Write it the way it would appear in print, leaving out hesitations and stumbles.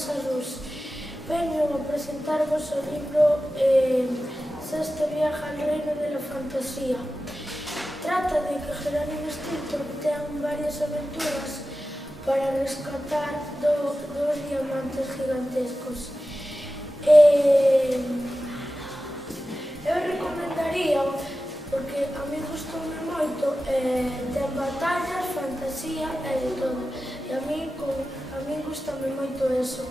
Canosa-Rus. Veño a presentarvos o libro Sexto viaje al Reino de la Fantasía. Trata de que Gerónimo e Stilton ten varias aventuras para rescatar dos diamantes gigantescos. Eu recomendaría, porque a mí gustoume moito, ten batallas, fantasía e de todo. E a mí gustame moito eso.